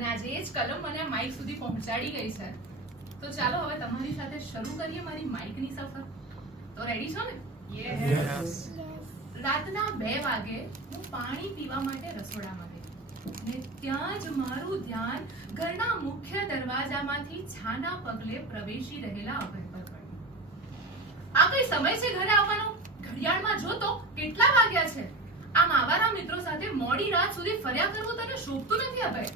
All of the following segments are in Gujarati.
અને આજે એ જ કલમ મને માઇક સુધી પહોંચાડી ગઈ છે. તો ચાલો હવે તમારી સાથે શરૂ કરીએ મારી માઇકની સફર. તો રેડી છો ને? Yes. રાતના 2 વાગે હું પાણી પીવા માટે રસોડામાં ગઈ ને ત્યાં જ મારું ધ્યાન ઘરના મુખ્ય દરવાજામાંથી છાના પગલે પ્રવેશી રહેલા અભય પર પડ્યું. આ કઈ સમય છે ઘરે આવવાનો? ઘડિયાળમાં જોતો કેટલા વાગ્યા છે? આમ આવારા મિત્રો સાથે મોડી રાત સુધી ફર્યા કરવું તને શોભતું નથી અભય?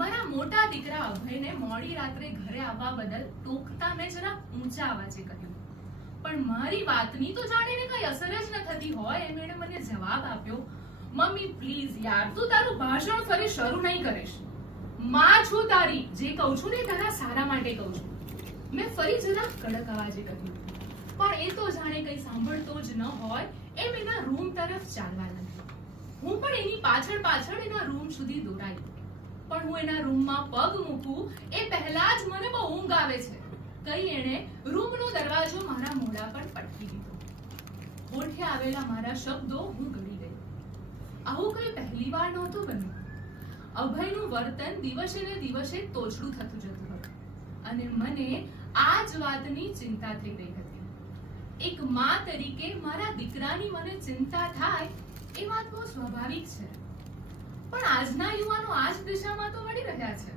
મારા મોટા દીકરા અભયને મોડી રાત્રે ઘરે આવવા બદલ ટોકતા મેં જરા ઊંચા અવાજે કહ્યું, પણ મારી વાતની તો જાણીને કઈ અસર જ ન થતી હોય એમ એણે મને જવાબ આપ્યો, મમ્મી પ્લીઝ યાર, તું તારું ભાષણ ફરી શરૂ નહીં કરીશ. માં છું તારી, જે કહું છું ને તારા સારા માટે કહું છું. મેં ફરી જરા કડક અવાજે કહ્યું, પણ એ તો જાણે કઈ સાંભળતો જ ન હોય એમ એના રૂમ તરફ ચાલવા લાગ્યો. હું પણ એની પાછળ પાછળ એના રૂમ સુધી દોડાઈ, પણ હું એના રૂમમાં પગ મૂકું એ પહેલા જ મને બહુ ઊંઘ આવે છે કઈ એણે રૂમનો દરવાજો મારા મોઢા પર પટકી દીધો. હોઠે આવેલા મારા શબ્દો હું ગળી ગઈ. આવું કઈ પહેલી વાર નહોતું બન્યું. અભયનું વર્તન દિવસે ને દિવસે તોછડું થતું જતું હતું અને મને આ જ વાતની ચિંતા થઈ રહી હતી. એક માં તરીકે મારા દીકરાની મને ચિંતા થાય એ વાત બહુ સ્વાભાવિક છે, પણ આજના યુવાનો આ જ દિશામાં તો વળી રહ્યા છે.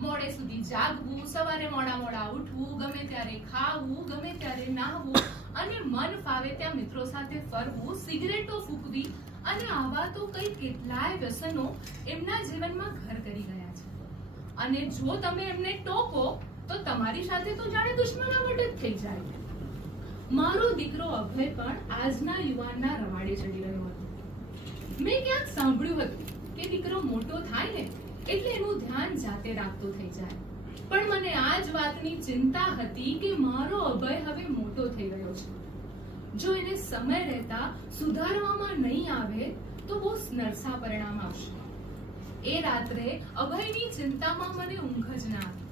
મોડે સુધી જાગવું, સવારે મોડા ઉઠવું, ગમે ત્યારે ખાવું, ગમે ત્યારે નાહવું અને મન ફાવે ત્યાં મિત્રો સાથે ફરવું, સિગરેટો ફૂંકવી અને આવા તો કઈ કેટલાય વ્યસનો એમના જીવનમાં ઘર કરી ગયા છે. અને જો તમે એમને ટોકો તો તમારી સાથે તો જાણે દુશ્મનાવટ જ થઈ જાય. મારો દીકરો અભય પણ આજના યુવાનના રવાડે ચડી રહ્યો હતો. મેં ક્યાંક સાંભળ્યું હતું કે દીકરો મોટો થાય ને એટલે એનું ધ્યાન જાતે રાખતો થઈ જાય, પણ મને આ જ વાતની ચિંતા હતી કે મારો અભય હવે મોટો થઈ રહ્યો છે. જો એને સમય રહેતા સુધારવામાં નહીં આવે તો બહુ નરસા પરિણામ આવશે. એ રાત્રે અભયની ચિંતામાં મને ઊંઘ જ ના આવી.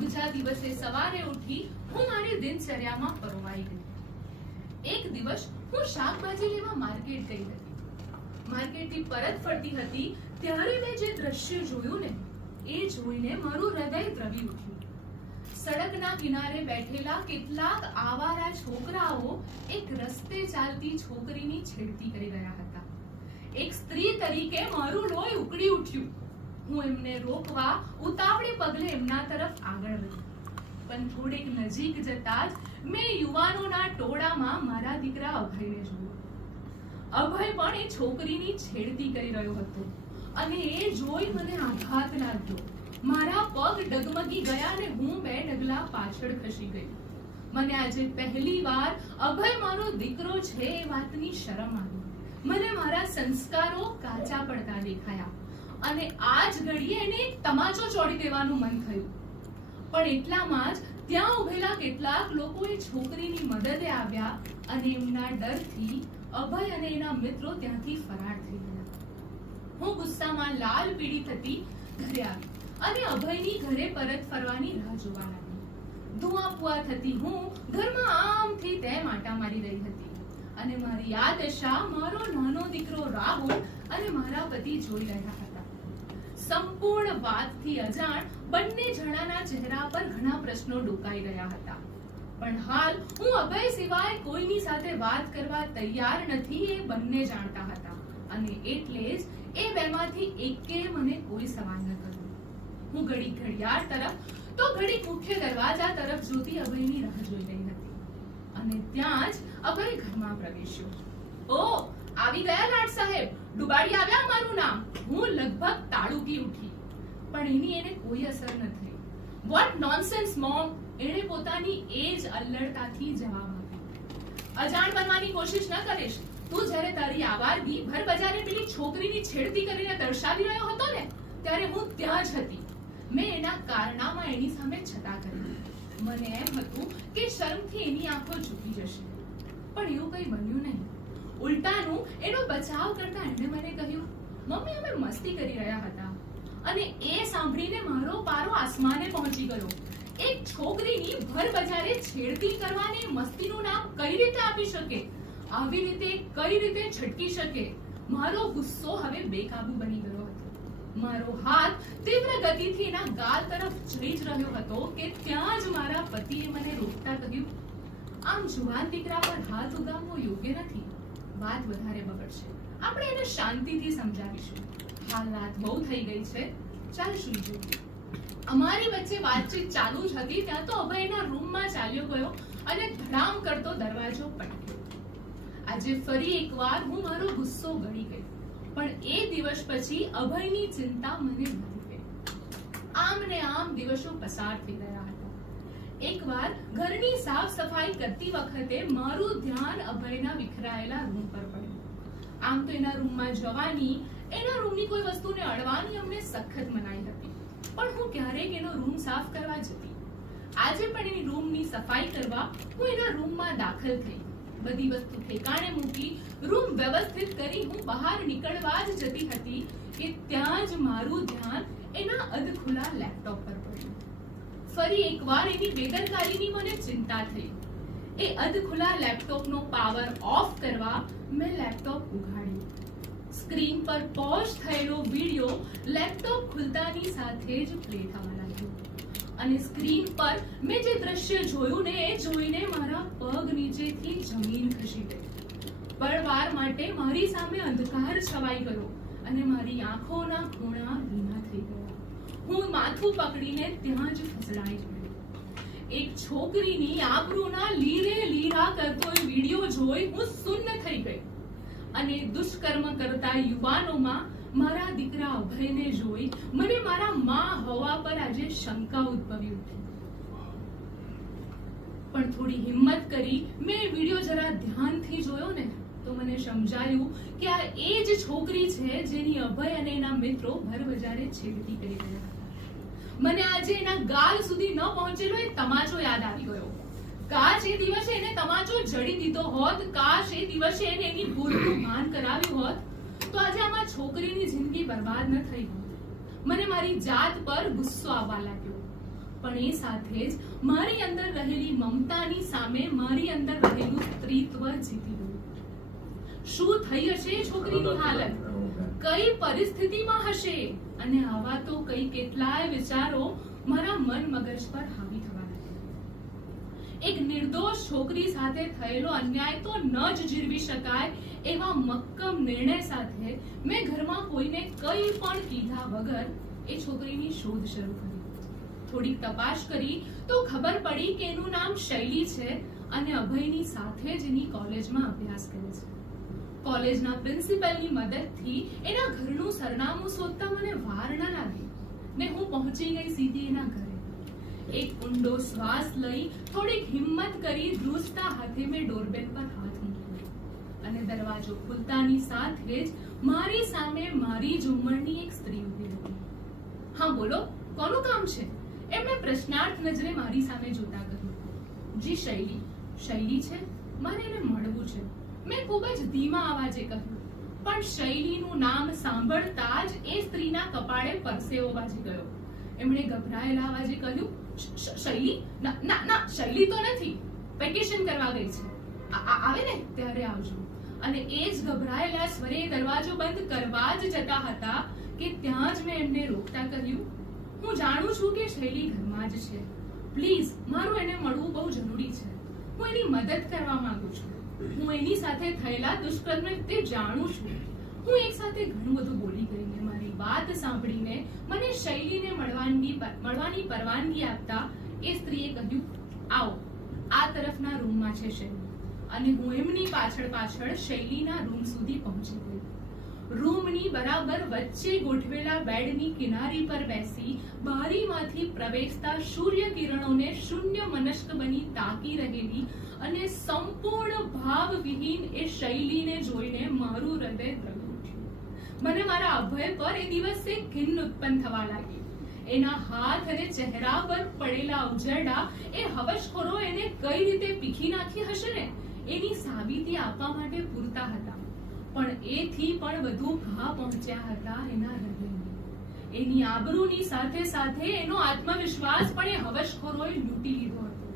બીજા દિવસે સવારે ઉઠી હું મારી દિનચર્યામાં પરોવાઈ ગઈ. એક દિવસ હું શાકભાજી લેવા માર્કેટ ગઈ હતી. માર્કેટથી પરત ફરતી હતી ત્યારે મેં જે દ્રશ્ય જોયું ને એ જોઈને મારું હૃદય દ્રવી ઉઠ્યું. સડકના કિનારે બેઠેલા કેટલાક આવારા છોકરાઓ એક રસ્તે ચાલતી છોકરીની છેડતી કરી રહ્યા હતા. એક સ્ત્રી તરીકે મારું લોહી ઉકળી ઉઠ્યું. હું એમને રોકવા ઉતાવળે પગલે એમના તરફ આગળ વધી, પણ થોડેક નજીક જતા જ મેં યુવાનોના ટોળામાં મારા દીકરા અભયને જોયો. અભય પણ એ છોકરીની છેડતી કરી રહ્યો હતો અને એ જોઈ મને આઘાત લાગ્યો. મારા પગ ડગમગી ગયા અને હું 2 ડગલા પાછળ ખસી ગઈ. મને આજે પહેલી વાર અભય મારો દીકરો છે એ વાતની શરમ આવી. મને મારા સંસ્કારો કાચા પડતા દેખાયા અને આ જ ઘડીએ એને એક તમાચો ચોડી દેવાનું મન થયું. પણ એટલામાં જ ત્યાં ઉભેલા કેટલાક લોકો એ છોકરીની મદદે આવ્યા અને એમના ડરથી અભય અને એના મિત્રો ત્યાંથી ફરાર થઈ ગયા. હું ગુસ્સામાં લાલ પીળી થતી ઘરે આવી અને અભયની ઘરે પરત ફરવાની રાહ જોવા લાગી. ધુઆપુઆ થતી હું ઘરમાં આમથી તેમ આંટા મારી રહી હતી અને મારી આ દશા મારો નાનો દીકરો રાહુલ અને મારા પતિ જોઈ રહ્યા હતા. સંપૂર્ણ વાતથી અજાણ બંને જણાના ચહેરા પર ઘણા પ્રશ્નો ડોકાઈ રહ્યા હતા, પણ હાલ હું અભય સિવાય કોઈની સાથે વાત કરવા તૈયાર નથી એ બંને જાણતા હતા અને એટલે જ એ બેમાંથી એકે મને કોઈ સવાલ ન કર્યો. હું ઘડી ઘડિયાળ તરફ તો ઘડી મુખ્ય દરવાજા તરફ જોતી અભયની રાહ જોઈ રહી હતી અને ત્યાં જ અભય ઘરમાં પ્રવેશ્યો. ઓ આવી ગયા લાડ સાહેબ, ડુબાડી આવ્યા મારું નામ. હું લગભગ તાળુકી ઉઠી, પણ એની એને કોઈ અસર ન થઈ. વોટ નોનસેન્સ મોમ, એણે પોતાની એ જ અલ્લડતાથી જવાબ આપ્યો. અજાણ બનવાની કોશિશ ન કરીશ. તું જ્યારે તારી આવારગી ભર બજારે પેલી છોકરીની છેડતી કરીને દર્શાવી રહ્યો હતો ને ત્યારે હું ત્યાં જ હતી. મેં એના કારનામાં એની સામે છટા કરી. મને એમ હતું કે શરમથી એની આંખો ઝૂકી જશે, પણ એવું કંઈ બન્યું નહીં. ઉલટાનું એનો બચાવ કરતા એણે મને કહ્યું, મમ્મી અમે મસ્તી કરી રહ્યા હતા. અને એ સાંભળીને મારો પારો આસમાને પહોંચી ગયો. એક છોકરીની ભર બજારે છેડતી કરવાને મસ્તીનું નામ કઈ રીતે આપી શકે? આવી રીતે કઈ રીતે છટકી શકે? મારો ગુસ્સો હવે બેકાબુ બની ગયો હતો. મારો હાથ તીવ્ર ગતિથી એના ગાલ તરફ જઈ જ રહ્યો હતો કે ત્યાં જ મારા પતિએ મને રોકતા કહ્યું, આમ જુવાન દીકરા પર હાથ ઉગામવો યોગ્ય નથી, વાત વધારે બગડશે, આપણે એને શાંતિથી સમજાવીશું, હાલ રાત બહુ થઈ ગઈ છે, ચાલ સુઈ જઈએ. અમારી વચ્ચે વાતચીત ચાલુ જ હતી ત્યાં તો અભય એના રૂમમાં ચાલ્યો ગયો અને ધડામ કરતો દરવાજો પટક્યો. આજે ફરી એકવાર હું મારો ગુસ્સો ગળી ગઈ, પણ એ દિવસ પછી અભયની ચિંતા મને વધી ગઈ. આમ ને આમ દિવસો પસાર થઈ ગયા હતા. એકવાર ઘરની સાફ સફાઈ કરતી વખતે મારું ધ્યાન અભયના વિખરાયેલા રૂમ પર પડ્યું. આમ તો એના રૂમમાં જવાની, એના રૂમની કોઈ વસ્તુને અડવાની અમને સખત મનાઈ હતી, પણ હું ક્યારેક એનો રૂમ સાફ કરવા જતી. આજે પણ એની રૂમની સફાઈ કરવા હું એના રૂમમાં દાખલ થઈ. બધી વસ્તુ ઠેકાણે મૂકી, રૂમ વ્યવસ્થિત કરી હું બહાર નીકળવા જ જતી હતી કે ત્યાં જ મારું ધ્યાન એના અધખુલ્લા લેપટોપ પર પડ્યું. ફરી એકવાર એની બેદરકારીની મને ચિંતા થઈ. એ અધખુલ્લા લેપટોપનો પાવર ઓફ કરવા મેં લેપટોપ ઉઘાડ્યું. સ્ક્રીન પર પોઝ થયેલો વિડિયો લેપટોપ ખુલતાની સાથે જ પ્લે થવા લાગ્યો અને સ્ક્રીન પર મેં જે દ્રશ્ય જોયું ને એ જોઈને મારા પગ નીચેથી જમીન ખસી ગઈ. પળવાર માટે મારી સામે અંધકાર છવાઈ ગયો અને મારી આંખોના ખૂણા ભીના થઈ ગયા. હું માથું પકડીને ત્યાં જ ફસડાઈ ગઈ. એક છોકરીની આબરૂના લીરે લીરા કરતો એ વિડિયો જોઈ હું શૂન્ય થઈ ગઈ અને દુષ્કર્મ કરતા યુવાનોમાં મારા દીકરા અભયને જોઈ મને મારા માં હોવા પર આજે શંકા ઉદ્ભવી ઉઠી. પણ થોડી હિંમત કરી મેં વિડિયો જરા ધ્યાનથી જોયો ને તો મને સમજાયું કે આ એ જ છોકરી છે જેની અભય અને એના મિત્રો ભર બજારે છેડતી કરી રહ્યા હતા. મને આજે એના ગાલ સુધી ન પહોંચેલો એ તમાચો યાદ આવી ગયો. કાશ એ દિવસે એને તમાચો જડી દીધો હોત, કાશ એ દિવસે એને એની ભૂલનું ભાન કરાવ્યું હોત તો આજે આમાં છોકરીની જિંદગી બરબાદ ન થઈ હોત. મને મારી જાત પર ગુસ્સો આવવા લાગ્યો, પણ એ સાથે જ મારી અંદર રહેલી મમતાની સામે મારી અંદર રહેલું સ્ત્રીત્વ જીતી ગયું. શું થઈ હશે એ છોકરીની હાલત, કઈ પરિસ્થિતિમાં હશે, અને આવા તો કઈ કેટલાય વિચારો મારા મન મગજ પર હાવી થવા લાગ્યા. એક નિર્દોષ છોકરી સાથે થયેલો અન્યાય તો ન જ જીરવી શકાય એવા મક્કમ નિર્ણય સાથે મેં ઘરમાં કોઈને કંઈ પણ કીધા વગર એ છોકરીની શોધ શરૂ કરી. થોડીક તપાસ કરી તો ખબર પડી કે એનું નામ શૈલી છે અને અભયની સાથે જ એની કોલેજમાં અભ્યાસ કરે છે. કોલેજના પ્રિન્સિપલની મદદથી એના ઘરનું સરનામું શોધતા મને વાર ન લાગી ને હું પહોંચી ગઈ સીધી એના ઘરે. એક ઊંડો શ્વાસ લઈ થોડીક હિંમત કરી ધ્રુજતા હાથે મેં ડોરબેલ પર હાથ મૂક્યો અને દરવાજો ખુલતાની સાથે જ મારી સામે મારી જ ઉંમરની એક સ્ત્રી ઊભી હતી. હા બોલો, કોનું કામ છે? એમણે પ્રશ્નાર્થ નજરે મારી સામે જોતા કહ્યું. જી શૈલી. શૈલી છે? મારે એને મળવું છે, મેં ખૂબ જ ધીમા અવાજે કહ્યું. પણ શૈલીનું નામ સાંભળતા જ એ સ્ત્રીના કપાળે પરસેવો વાજી ગયો. એમણે ગભરાયેલા અવાજે કહ્યું, શૈલી? ના ના, શૈલી તો નથી, વેકેશન કરવા ગઈ છે, આવે ને ત્યારે આવજો. અને એ જ ગભરાયેલા સ્વરે દરવાજો બંધ કરવા જ જતા હતા કે ત્યાં જ મેં એમને રોકતા કહ્યું, હું જાણું છું કે શૈલી ઘરમાં જ છે, પ્લીઝ મારું એને મળવું બહુ જરૂરી છે, હું એની મદદ કરવા માંગુ છું, હું એની સાથે થયેલા દુષ્કર્મ તે જાણું છું. હું એક સાથે ઘણું બધું બોલી ગઈને મારી વાત સાંભળીને મને શૈલીને મળવાની પરવાનગી આપતા એ સ્ત્રીએ કહ્યું, આવો, આ તરફના રૂમમાં છે શૈલી. અને હું એમની પાછળ શૈલીના રૂમ સુધી પહોંચી ગઈ. રૂમની બરાબર વચ્ચે ગોઠવેલા બેડની કિનારી પર બેસી બારીમાંથી પ્રવેશતા સૂર્ય કિરણોને શૂન્ય મનસ્ક બની તાકી રહેલી અને સંપૂર્ણ ભાવવિહીન એ શૈલીને જોઈને મારું હૃદય દ્રવી ઉઠ્યું. મને મારા અભય પર એ દિવસે ઘિન ઉત્પન્ન થવા લાગી. એના હાથ અને ચહેરા પર પડેલા ઉજરડા એ હવસખોરો એને કઈ રીતે પીખી નાખી હશે ને એની સાબિતી આપવા માટે પૂરતા હતા. પણ એથી પણ વધુ ઘા પહોંચ્યા હતા એના હૃદયને. એની આબરૂની સાથે સાથે એનો આત્મવિશ્વાસ પણ એ હવસખોરોએ લૂંટી લીધો હતો.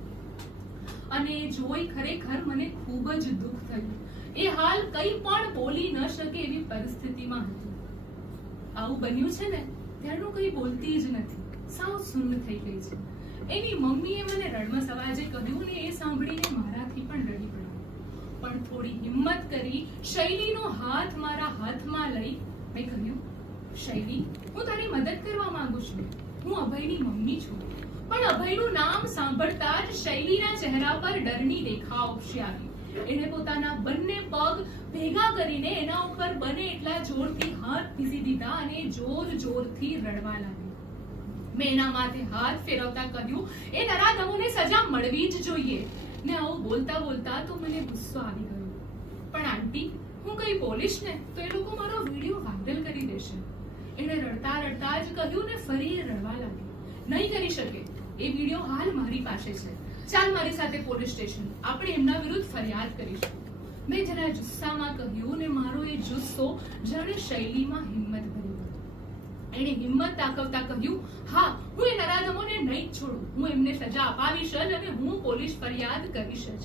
અને એ જોઈ ખરેખર મને ખૂબ જ દુઃખ થયું. એ હાલ કંઈ પણ બોલી ન શકે એવી પરિસ્થિતિમાં હતી. આવું બન્યું છે ને ત્યારનું કંઈ બોલતી જ નથી, સાવ સૂન થઈ ગઈ છે. એની મમ્મીએ મને રડમસ અવાજે કહ્યું ને એ સાંભળીને મારાથી પણ રડી પડ્યું. પણ થોડી હિંમત કરી શૈલીનો હાથ મારા હાથમાં લઈ મેં કહ્યું, શૈલી, હું તારી મદદ કરવા માંગુ છું. હું અભયની મમ્મી છું. પણ અભયનું નામ સાંભળતા જ શૈલીના ચહેરા પર ડરની રેખા ઉપસી આવી. એણે પોતાના બંને પગ ભેગા કરીને એના ઉપર બને એટલા જોરથી હાથ ભીસી દીધા અને જોર જોરથી રડવા લાગી. મેં એના માથે હાથ ફેરવતા કહ્યું, એ નરાધમોને સજા મળવી જ જોઈએ. ને આવું બોલતા બોલતા તો મને ગુસ્સો આવી ગયો. પણ આંટી, હું કઈ બોલીશ ને તો એ લોકો મારો વિડીયો વાયરલ કરી દેશે. એણે રડતા રડતા જ કહ્યું ને ફરી એ રડવા લાગી. નહીં કરી શકે. એ વિડીયો હાલ મારી પાસે છે. ચાલ મારી સાથે પોલીસ સ્ટેશન, આપણે એમના વિરુદ્ધ ફરિયાદ કરીશું. મેં જરા જુસ્સામાં કહ્યું ને મારો એ જુસ્સો જાણે શૈલીમાં હિંમત ભરી ગયો. એણે હિંમત દાખવતા કહ્યું, હા, હું એ નરાધમોને નહીં છોડું. હું એમને સજા અપાવીશ જ અને હું પોલીસ ફરિયાદ કરીશ જ.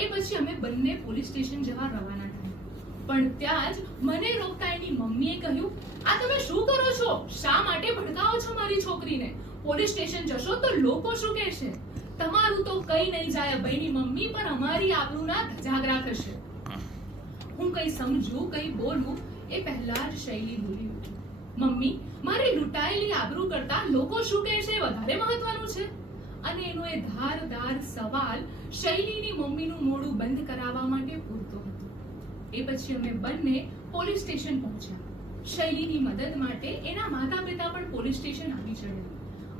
એ પછી અમે બંને પોલીસ સ્ટેશન જવા રવાના થયા. પણ ત્યાં જ મને રોકતા એની મમ્મીએ કહ્યું, આ તમે શું કરો છો? શા માટે ભડકાવો છો મારી છોકરીને? પોલીસ સ્ટેશન જશો તો લોકો શું કહેશે? તમારું તો કઈ નહીં જાય અભયની મમ્મી, પણ અમારી આબરૂના ધજાગરા થશે. હું કઈ સમજું કઈ બોલું એ પહેલા જ શૈલી બોલી ઉઠી, મમ્મી, મારી લૂંટાયેલી આબરૂ કરતા લોકો શું કહેશે વધારે મહત્વનું છે. અને એનો એ ધારદાર સવાલ શૈલીની મમ્મીનું મોઢું બંધ કરાવવા માટે પૂરતો હતો. એ પછી અમે બંને પોલીસ સ્ટેશન પહોંચ્યા. શૈલીની મદદ માટે એના માતા પિતા પણ પોલીસ સ્ટેશન આવી ચડ્યા.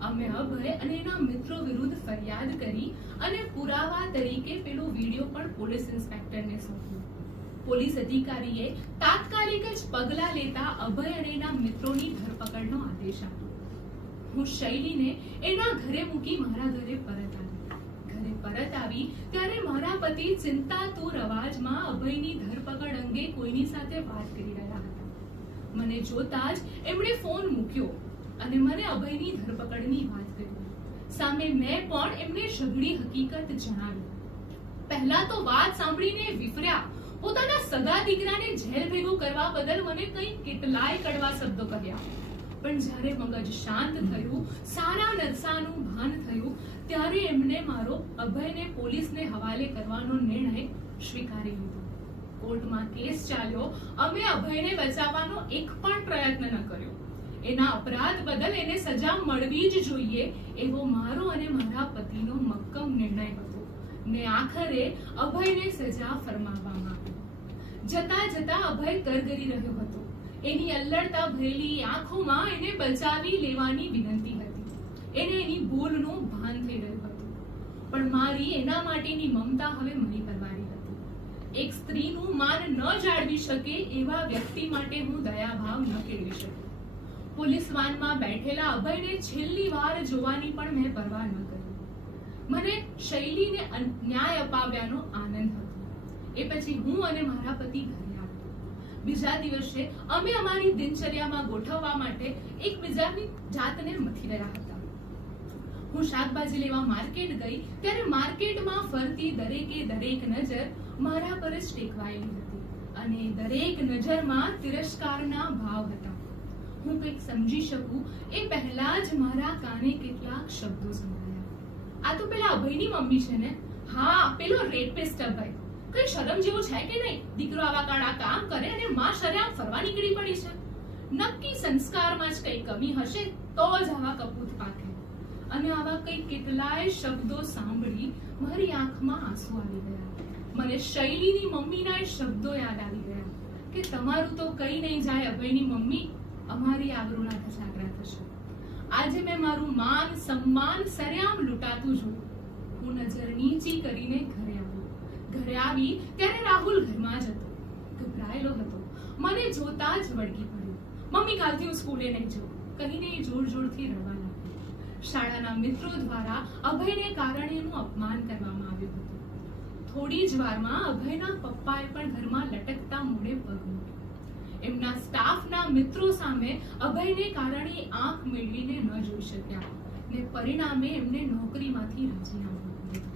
અમે અભય અને એના મિત્રો વિરુદ્ધ ફરિયાદ કરી અને પુરાવા તરીકે પેલો વિડીયો પણ પોલીસ ઇન્સ્પેક્ટરને સોંપ્યો. પોલીસ અધિકારીએ તાત્કાલિક જ પગલાં લેતા અભય અને એના મિત્રોની ધરપકડનો આદેશ આપ્યો. હું શૈલીને એના ઘરે મૂકી મારા ઘરે પરત આવી. ઘરે પરત આવી ત્યારે મારા પતિ ચિંતાતુર અવાજમાં અભયની ધરપકડ અંગે કોઈની સાથે વાત કરી રહ્યા હતા. મને જોતા જ એમણે ફોન મૂક્યો અને મને અભયની ધરપકડની વાત કરી. સામે મેં પણ એમને સઘળી હકીકત જણાવી. પહેલા તો વાત સાંભળીને વિફર્યા. પોતાના સગા દીકરાને જેલ ભેગું કરવા બદલ મને કંઈ કેટલાય કડવા શબ્દો કહ્યા. પણ જ્યારે મગજ શાંત થયું, સારા નરસાનું ભાન થયું, ત્યારે એમને મારો અભયને પોલીસને હવાલે કરવાનો નિર્ણય સ્વીકારી લીધો. કોર્ટમાં કેસ ચાલ્યો. અમે અભયને બચાવવાનો એક પણ પ્રયત્ન ન કર્યો. એના અપરાધ બદલ એને સજા મળવી જ જોઈએ એવો મારો અને મારા પતિનો મક્કમ નિર્ણય હતો. ને આખરે અભયને સજા ફરમાવવામાં આવી. જતા જતા અભય કરગરી રહ્યો હતો. એની અલ્લડતા ભરેલી આંખોમાં એને બચાવી લેવાની વિનંતી હતી. એને એની ભૂલનું ભાન થઈ રહ્યું હતું. પણ મારી એના માટેની મમતા હવે મરી પરવારી હતી. એક સ્ત્રીનું માન ન જાળવી શકે એવા વ્યક્તિ માટે હું દયાભાવ ન કેળવી શકું. પોલીસ વાનમાં બેઠેલા અભયને છેલ્લી વાર જોવાની પણ મેં પરવા ન કરી. મને શૈલીને ન્યાય અપાવ્યાનો આનંદ હતો. એ પછી હું અને મારા પતિ ઘરે આવ્યા. બીજા દિવસે અમે અમારી દિનચર્યામાં ગોઠવવા માટે એકબીજાની જાતને મથી રહ્યા હતા. હું શાકભાજી લેવા માર્કેટ ગઈ ત્યારે માર્કેટમાં ફરતી દરેક નજર મારા પર જ ટેકવાયેલી હતી અને દરેક નજરમાં તિરસ્કારના ભાવ હતા. હું કંઈક સમજી શકું એ પહેલા જ મારા કાને કેટલાક શબ્દો સંભળાયા. આ તો પેલા અભયની મમ્મી છે ને? હા, પેલો રેપિસ્ટ અભય. કઈ શરમ જેવું છે કે નહીં? દીકરો આવા કાળા કામ કરે અને માં શરમ ફરવા નીકળી પડી છે. નક્કી સંસ્કારમાં જ કઈ કમી હશે તો જ આવા કપૂત પાકે. અને આવા કઈ કેટલાય શબ્દો સાંભળી મારી આંખમાં આંસુ આવી ગયા. મને શૈલીની મમ્મીના એ શબ્દો યાદ આવી ગયા કે તમારું તો કઈ નહીં જાય અભયની મમ્મી, અમારી આબરૂના ધજાગરા થશે. આજે મેં મારું માન સન્માન સરેઆમ લૂંટાતું જોયું. હું નજર નીચી કરીને ઘરે આવી. ઘરે આવી ત્યારે રાહુલ ઘરમાં જ હતો. ગભરાયેલો હતો. મને જોતા જ વળગી પડ્યો. મમ્મી, કાલથી હું સ્કૂલે નહીં જાઉં કહીને એ જોર જોરથી રડવા લાગી. શાળાના મિત્રો દ્વારા અભયને કારણે એનું અપમાન કરવામાં આવ્યું હતું. થોડી જ વારમાં અભયના પપ્પાએ પણ ઘરમાં લટકતા મોઢે પગ મૂક્યો. એમના સ્ટાફના મિત્રો સામે અભયને કારણે આંખ મેળવીને ન જોઈ શક્યા ને પરિણામે એમને નોકરીમાંથી રાજીનામું આપ્યું.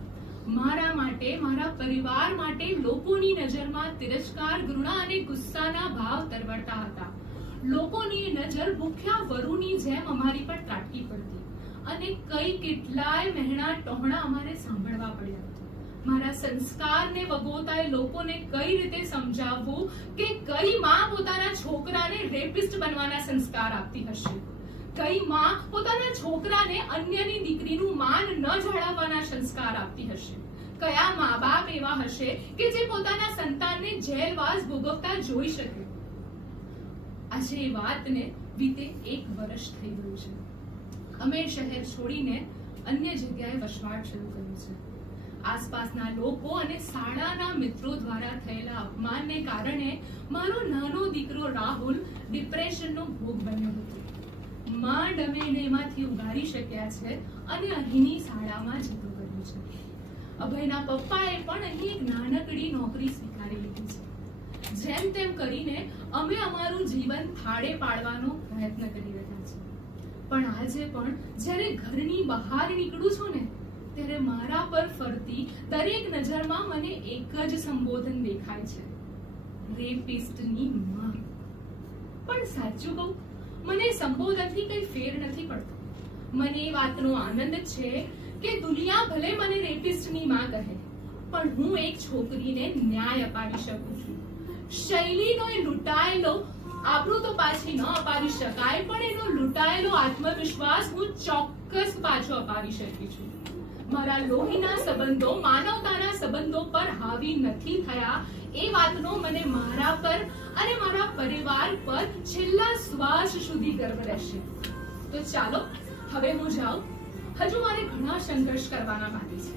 મારા માટે, મારા પરિવાર માટે લોકોની નજરમાં તિરસ્કાર, ઘૃણા અને ગુસ્સાના ભાવ તરવરતા હતા. લોકોની નજર ભૂખ્યા વરુની જેમ અમારી પર ત્રાટકી પડતી અને કેટલાય મહેણા ટોહણા અમારે સાંભળવા પડ્યા. મારા સંસ્કારને વગોતાએ લોકોને કઈ રીતે સમજાવવું કે કઈ માં પોતાના છોકરાને રેપિસ્ટ બનવાના સંસ્કાર આપતી હશે, કઈ માં પોતાના છોકરાને અન્યની દીકરીનું માન ન જાળવવાના સંસ્કાર આપતી હશે, કયા મા બાપ એવા હશે કે જે પોતાના સંતાનને જેલવાસ ભોગવતા જોઈ શકે. આજે એ વાતને વીતે 1 વર્ષ થઈ ગયું છે. અમે શહેર છોડીને અન્ય જગ્યાએ વસવાટ શરૂ કર્યો છે. આસપાસના લોકો અને શાળાના મિત્રો દ્વારા થયેલા અપમાનને કારણે મારો નાનો દીકરો રાહુલ ડિપ્રેશનનો ભોગ બન્યો હતો. માંડ અમે એને એમાંથી ઉગારી શક્યા છે અને અહીંની શાળામાં જતો કર્યો છે. અભયના પપ્પાએ પણ અહીં એક નાનકડી નોકરી સ્વીકારી લીધી છે. જેમ તેમ કરીને અમે અમારું જીવન થાળે પાડવાનો પ્રયત્ન કરી રહ્યા છીએ. પણ આજે પણ જ્યારે ઘરની બહાર નીકળું છું ને ત્યારે મારા પર ફરતી દરેક નજરમાં મને એક જ સંબોધન દેખાય છે, રેપિસ્ટની માં. પણ સાચું કહું, મને સંબોધનથી કઈ ફેર નથી પડતો. મને એ વાતનો આનંદ છે કે દુનિયા ભલે મને રેપિસ્ટની માં કહે, પણ હું એક છોકરીને ન્યાય અપાવી શકું છું. શૈલીનો એ લૂંટાયેલો આબરૂ તો પાછી ન અપાવી શકાય, પણ એનો લૂંટાયેલો આત્મવિશ્વાસ હું ચોક્કસ પાછો અપાવી શકી છું. મારા લોહીના સંબંધો માનવતાના સંબંધો પર હાવી નથી થયા એ વાતનો મને મારા પર અને મારા પરિવાર પર છેલ્લા શ્વાસ સુધી ગર્વ રહેશે. તો ચાલો હવે હું જાઉં. હજુ મારે ઘણા સંઘર્ષ કરવાના બાકી છે.